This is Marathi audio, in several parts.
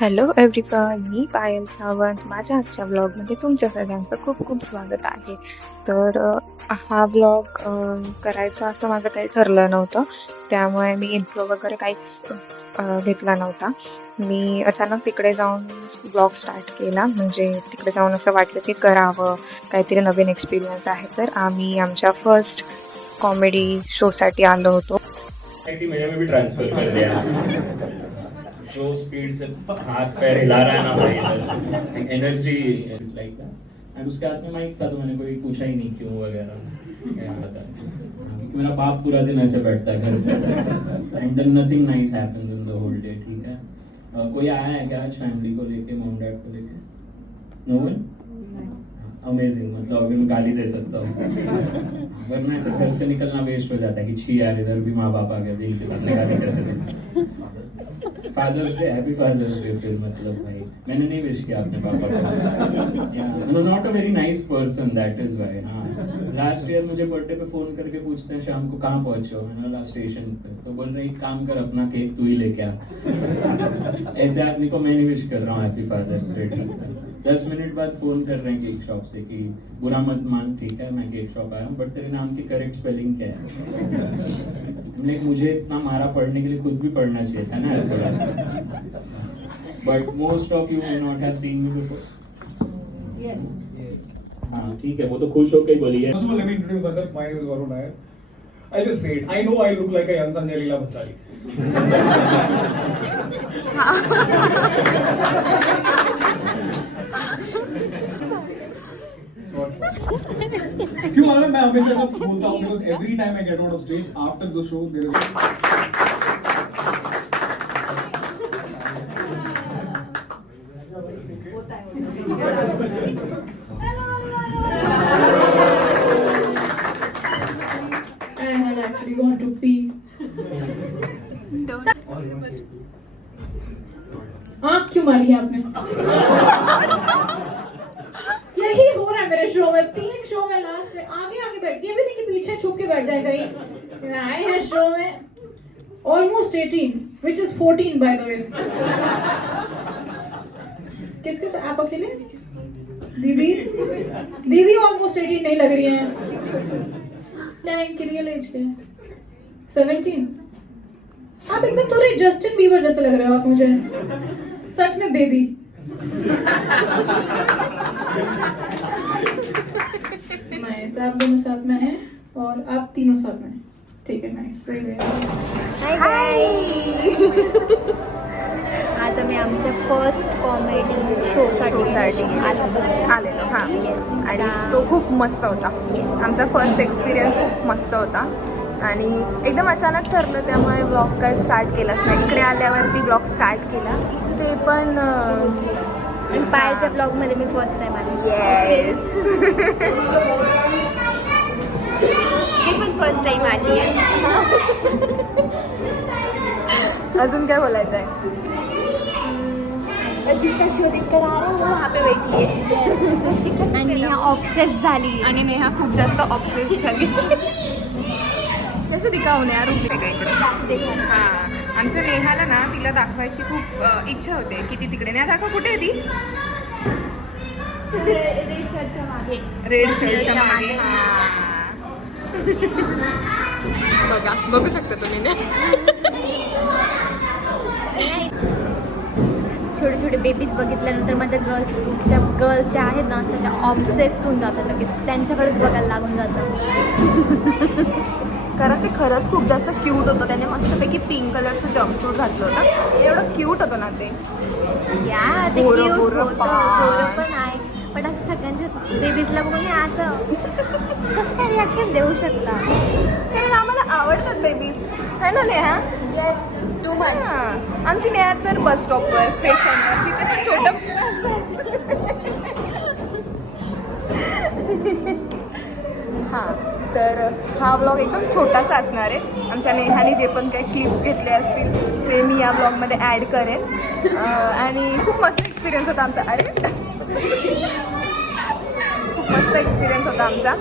हॅलो एव्हरीवन, मी पायल सावंत. माझ्या आजच्या व्लॉगमध्ये तुमच्या सगळ्यांचं खूप खूप स्वागत आहे. तर हा व्लॉग करायचा असं माझं काही ठरलं नव्हतं, त्यामुळे मी इंट्रो वगैरे काहीच घेतला नव्हता. मी अचानक तिकडे जाऊन व्लॉग स्टार्ट केला. म्हणजे तिकडे जाऊन असं वाटलं की करावं, काहीतरी नवीन एक्सपिरियन्स आहे. तर आम्ही आमच्या फर्स्ट कॉमेडी शोसाठी आलो होतो. मेरे में भी ट्रांसफर कर दिया। जो स्पीड से हाथ पैर हिला रहा है ना भाई, एनर्जी लाइक दैट। एंड उसके हाथ में माइक था, तो मैंने कोई पूछा ही नहीं क्यों वगैरह, क्या पता, क्योंकि मेरा बाप पूरा दिन ऐसे बैठता है घर पे and then nothing nice happens in the whole day. ठीक है, कोई आया है क्या आज फैमिली को लेके, मॉम डैड को लेके? No one? अमेजिंग, मतलब अभी मैं गाली दे सकता हूँ, वरना ऐसे घर से निकलना वेस्ट हो जाता है कि छी यार इधर भी माँ बाप आ गए, इनके सामने गाली कैसे दें। Father's day, happy father's day. फिर मतलब भाई मैंने नहीं विश किया अपने पापा को, not a very nice person, that is व्हाई। हाँ, लास्ट ईयर मुझे बर्थडे पे फोन करके पूछते हैं शाम को कहाँ पहुंचे हो, मैंने बोला स्टेशन पे, तो बोल रहे एक काम कर अपना केक तू ही लेके आ। ऐसे आदमी को मैं नहीं विश कर रहा हूँ हैप्पी फादर्स डे। 10 मिनट बाद फोन कर रहे हैं केक शॉप से कि बुरा मत मान, ठीक है मैं केक शॉप आया हूँ, बट तेरे नाम की करेक्ट स्पेलिंग क्या है? मुझे इतना मारा पढ़ने के लिए खुद भी पढ़ना चाहिए था ना थोड़ा सा। But most of you will not have seen me before. हाँ ठीक है, वो तो खुश होकर ही बोली है। First of all, let me introduce myself. My name is Varun Nair. I'll just say it. I know I look like a young Sanjay Leela Bhansali. क्यों मालूम है, मैं हमेशा ऐसा बोलता हूँ because every time I get out of stage after the show there is I had actually gone to pee. आँख क्यों मारी है आपने? यही हो रहा है मेरे शो में। 3 शो में लास्ट में आगे आगे बैठ, ये भी नहीं कि पीछे छुप के बैठ जाए कहीं। आए हैं शो में almost 18, which is 14 by the way। किसके साथ आप अकेले? दीदी दीदी ऑलमोस्ट 18 नहीं लग रही है। क्या इनकी रियल एज क्या है? 17। आप एकदम थोड़े जस्टिन बीबर जैसे लग रहे हो आप मुझे, सच में बेबी। नाइस, आप दोनों साथ में हैं और आप तीनों साथ में हैं। ठीक है, नाइस, वेरी वेरी हाय। आज आम्ही आमच्या फर्स्ट कॉमेडी शोसाठी आलेलो हां, आणि तो खूप मस्त होता. आमचा फर्स्ट एक्सपिरियन्स खूप मस्त होता आणि एकदम अचानक ठरलं, त्यामुळे ब्लॉग काय स्टार्ट केलाच नाही. इकडे आल्यावरती ब्लॉग स्टार्ट केला, ते पण पायलच्या ब्लॉगमध्ये मी फर्स्ट टाइम आली. येस. मी पण फर्स्ट टाइम आली आहे. अजून काय बोलायचं आहे? जिसका शो देखकर आ रहा है वो वहाँ पे बैठी है आणि नेहा ऑब्सेस झाली. आणि नेहा खूप जास्त ऑब्सेस झाली. कसं दिखावून यार इकडे. हां, आमच्या नेहाला ना तिला दाखवायची खूप इच्छा होते की ती तिकडे. नेहा दाखव, कुठे आहे ती? रेड शर्टच्या मागे. रेड शर्टच्या मागे. बघा, बघू शकता तुम्ही ना. छोटे छोटे बेबीज बघितल्यानंतर माझ्या गर्ल्स ज्या आहेत ना सगळ्या ऑब्सेस्ड होऊन जातात लगेच, त्यांच्याकडेच बघायला लागून जातं. कारण ते खरंच खूप जास्त क्यूट होतं. त्याने मस्तपैकी पिंक कलरचं जम्पसूट घातलं होतं. एवढं क्यूट होतं ना ते. या ते गोरं cute गोरं होतं, पान. गोरं पण आहे, पण असं सगळ्यांच्या बेबीजला बघून हे असं कसं काय रिॲक्शन देऊ शकता? कारण आम्हाला आवडतात बेबीज, है ना नेहा? Yes, too much. आमची नेहा तर बस स्टॉपवर, स्टेशनवर, तिथे पण छोटं. हां, तर हा व्लॉग एकदम छोटासा असणार आहे. आमच्या नेहाने जे पण काही क्लिप्स घेतले असतील ते मी या व्लॉगमध्ये ॲड करेन. आणि खूप मस्त एक्सपिरियन्स होता आमचा. अरे खूप मस्त एक्सपिरियन्स होता आमचा.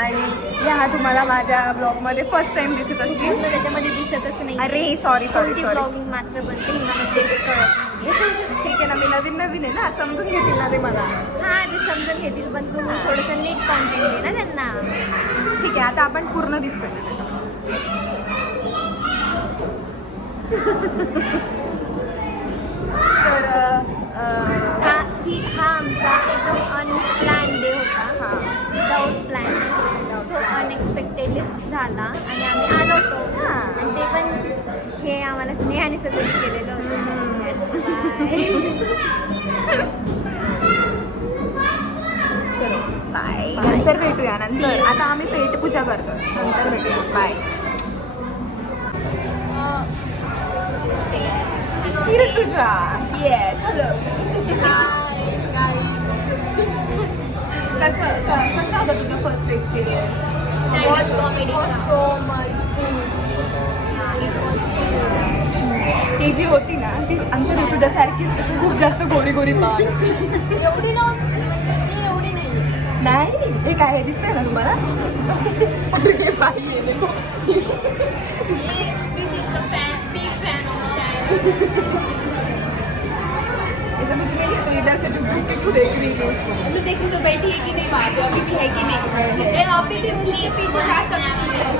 आणि ह्या तुम्हाला माझ्या ब्लॉगमध्ये फर्स्ट टाइम दिसत असतील. त्याच्यामध्ये दिसतच नाही. अरे sorry sorry sorry. Blogging master बनते मला तेच कळत नाही. ठीक आहे ना, मी नवीन नवीन आहे ना, समजून घेतील ना ते मला. हा ते समजून घेतील, पण तू थोडंसं नीट कॉन्टेंट दे ना त्यांना. ठीक आहे, आता आपण पूर्ण दिसतोय ना त्याच्यात. तर हा आमचा एकदम अनप्लॅन डे होता. Without plan. तो अनएक्सपेक्टेड झाला आणि आम्ही आलो होतो. आणि ते पण हे आम्हाला स्नेहाने सजेस्ट केलेलं होतं. चलो बाय. नंतर भेटूया. नंतर आता आम्ही पेट पूजा करतो. नंतर भेटूया. बाय. तुझा येस. कसं होतं तुझं फर्स्ट एक्सपिरियन्स? सो मच ती जी होती ना ती आमच्या ऋतुजासारखीच खूप जास्त गोरी गोरी पाहत होती. एवढी नाही. नाही हे काय हे दिसतंय ना तुम्हाला? अरे बाई आहे देखो. ऐसा कुछ नहीं है, तो इधर से झुक झुक के क्यों देख रही थी उसको? मैं देखूँ तो बैठी है कि नहीं वहाँ पे, अभी भी है कि नहीं. मैं अभी भी उसके पीछे जा सकती हूँ.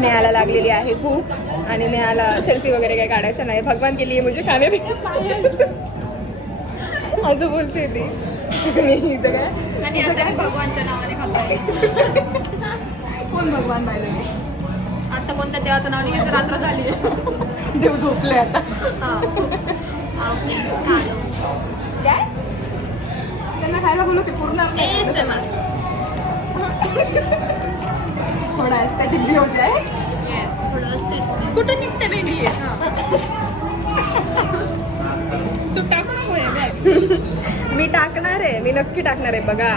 नेहाला लागलेली आहे भूक आणि नेहाला सेल्फी वगैरे काही काढायचं नाही. भगवान के लिए मुझे खाने दे असं बोलते ती. मी सगळं आणि आता भगवानच्या नावाने खातोय. कोण भगवान पाहिजे? आता कोणत्या देवाचं नाव लिहायचं रात्र झाली. देव झोपले आता. काय त्यांना खायला बोलवते पूर्ण थोडा एस्थेटिक भी हो जाए. कुठून निघते भेंडी आहे. तू टाकू नको. मी टाकणार आहे, मी नक्की टाकणार आहे बघा.